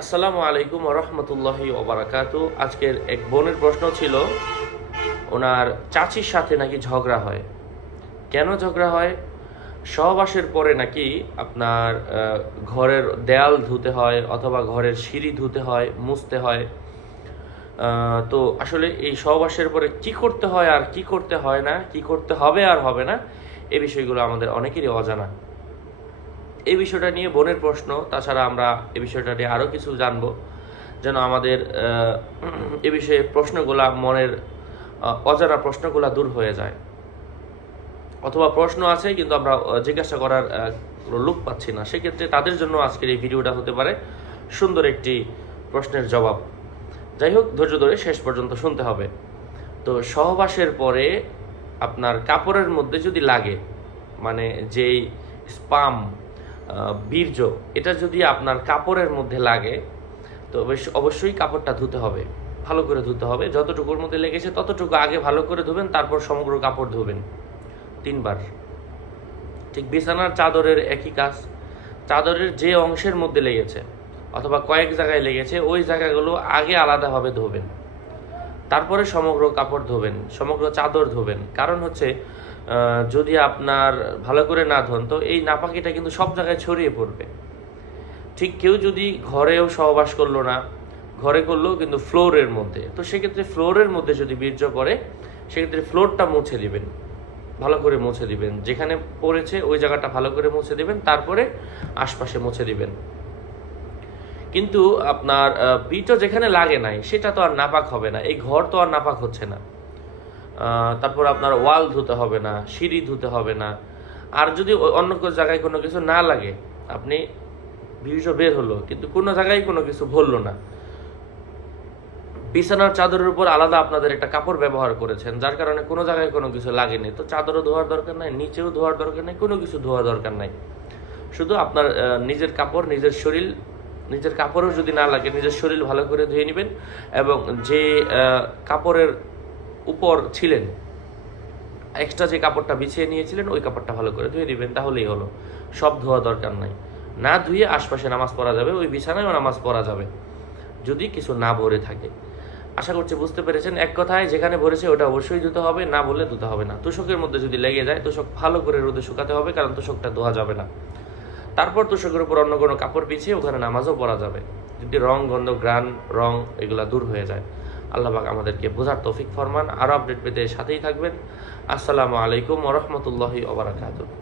আসসালামু আলাইকুম রহমতুল্লাহি ওবারাকাতু। আজকের এক বোনের প্রশ্ন ছিল, ওনার চাচির সাথে নাকি ঝগড়া হয়। কেন ঝগড়া হয়? সহবাসের পরে নাকি আপনার ঘরের দেয়াল ধুতে হয় অথবা ঘরের সিঁড়ি ধুতে হয়, মুছতে হয়। তো আসলে এই সহবাসের পরে কি করতে হয় আর কি করতে হয় না, কি করতে হবে আর হবে না, এই বিষয়গুলো আমাদের অনেকেরই অজানা। এই বিষয়টা নিয়ে বোনের প্রশ্ন, তাছাড়া আমরা এই বিষয়টা নিয়ে আরও কিছু জানবো, যেন আমাদের এ বিষয়ে প্রশ্নগুলা মনের অজানা প্রশ্নগুলা দূর হয়ে যায়। অথবা প্রশ্ন আছে কিন্তু আমরা জিজ্ঞাসা করার কোনো লোক পাচ্ছি না, সেক্ষেত্রে তাদের জন্য আজকের এই ভিডিওটা হতে পারে সুন্দর একটি প্রশ্নের জবাব। যাই হোক, ধৈর্য ধরে শেষ পর্যন্ত শুনতে হবে। তো সহবাসের পরে আপনার কাপড়ের মধ্যে যদি লাগে, মানে যেই স্পাম, বীর্য, এটা যদি আপনার কাপড়ের মধ্যে লাগে, তো অবশ্যই কাপড়টা ধুতে হবে, ভালো করে ধুতে হবে। যতটুকুর মধ্যে লেগেছে ততটুকু আগে ভালো করে ধুবেন, তারপর সমগ্র কাপড় ধুবেন 3 বার। ঠিক বিছানার চাদরের একই কাজ। চাদরের যে অংশের মধ্যে লেগেছে অথবা কয়েক জায়গায় লেগেছে, ওই জায়গাগুলো আগে আলাদাভাবে ধোবেন, তারপরে সমগ্র কাপড় ধোবেন, সমগ্র চাদর ধোবেন। কারণ হচ্ছে যদি আপনার ভালো করে না ধোন, তো এই নাপাকিটা কিন্তু সব জায়গায় ছড়িয়ে পড়বে। ঠিক কেউ যদি ঘরেও সহবাস করলো না, ঘরে করলেও কিন্তু ফ্লোরের মধ্যে, তো সেক্ষেত্রে ফ্লোরের মধ্যে যদি বীর্য পড়ে, সেক্ষেত্রে ফ্লোরটা মুছে দিবেন, ভালো করে মুছে দিবেন। যেখানে পড়েছে ওই জায়গাটা ভালো করে মুছে দিবেন, তারপরে আশপাশে মুছে দিবেন। কিন্তু আপনার বীর্য যেখানে লাগে নাই সেটা তো আর নাপাক হবে না, এই ঘর তো আর নাপাক হচ্ছে না। তারপর আপনার ওয়াল ধুতে হবে না, সিঁড়ি ধুতে হবে না। আর যদি অন্য কোনো জায়গায় কোনো কিছু না লাগে, আপনি বীর্য বের হলো কিন্তু কোনো জায়গায় কোনো কিছু ভরলো না, বিছানার চাদরের উপর আলাদা আপনাদের একটা কাপড় ব্যবহার করেছেন, যার কারণে কোনো জায়গায় কোনো কিছু লাগেনি, তো চাদরও ধোয়ার দরকার নাই, নিচেও ধোয়ার দরকার নাই, কোনো কিছু ধোয়া দরকার নাই। শুধু আপনার নিজের কাপড়, নিজের শরীর, নিজের কাপড়ও যদি না লাগে নিজের শরীর ভালো করে ধুয়ে নেবেন, এবং যে কাপড়ের উপর ছিলেন, এক্সট্রা যে কাপড়টা বিছিয়ে নিয়েছিলেন, ওই কাপড়টা ভালো করে ধুয়ে দিবেন, তাহলেই হলো। সব ধোয়া দরকার নাই। না ধুয়ে আশপাশে নামাজ পড়া যাবে, ওই বিছানায়ও নামাজ পড়া যাবে যদি কিছু না ভরে থাকে। আশা করছি বুঝতে পেরেছেন। এক কথায়, যেখানে ভরেছে ওটা অবশ্যই ধুতে হবে, না বললে ধুতে হবে না। তোশকের মধ্যে যদি লেগে যায়, তোশক ভালো করে রোদে শুকাতে হবে, কারণ তোশকটা ধোয়া যাবে না। তারপর তোশকের উপর অন্য কোনো কাপড় বিছিয়ে ওখানে নামাজও পড়া যাবে, যদি রং, গন্ধ, ঘ্রাণ, রং এগুলা দূর হয়ে যায়। আল্লাহ পাক আমাদেরকে বোঝার তৌফিক ফরমান। আরও আপডেট পেতে সাথেই থাকবেন। আসসালামু আলাইকুম ওয়া রাহমাতুল্লাহি ওয়া বারাকাতুহু।